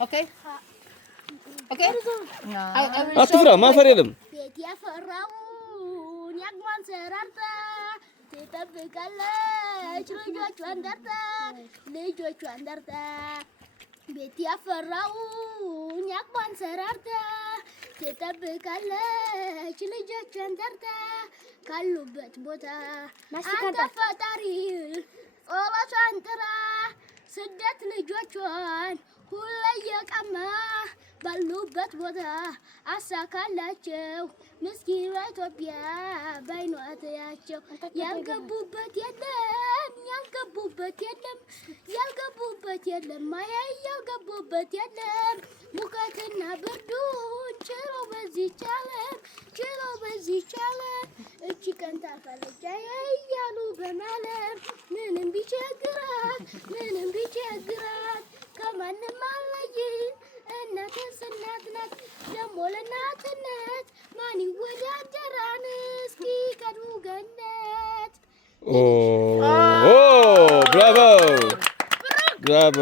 Okay? Okay? I will አትፍራ፣ show ማፈር የለም። ቤት ያፈራውን ያግማን ሰራርታ ትጠብቃለች ልጆቿን ደርታ ቤት ያፈራውን ያግማን ሰራርታ ትጠብቃለች ልጆቿን ደርታ ካሉበት ቦታ አንተ ፈጣሪ ጸሎቷን ጥራ ስደት ልጆቿን ሁሌ የቀማ ባሉበት ቦታ አሳካላቸው ምስኪን ኢትዮጵያ ባይኗታቸው ያልገቡበት የለም ሙቀትና ብርዱን ችሎ በዚህ ቻለ እቺ ቀን ታፈለች እያሉ በማለም ምንም ቢቸግራት ከማንም አለይን እናትስ እናት ናት ደሞ ለእናትነት ማን ይወዳደራን እስኪ ቀድሙ ገነት ኦ ብራቮ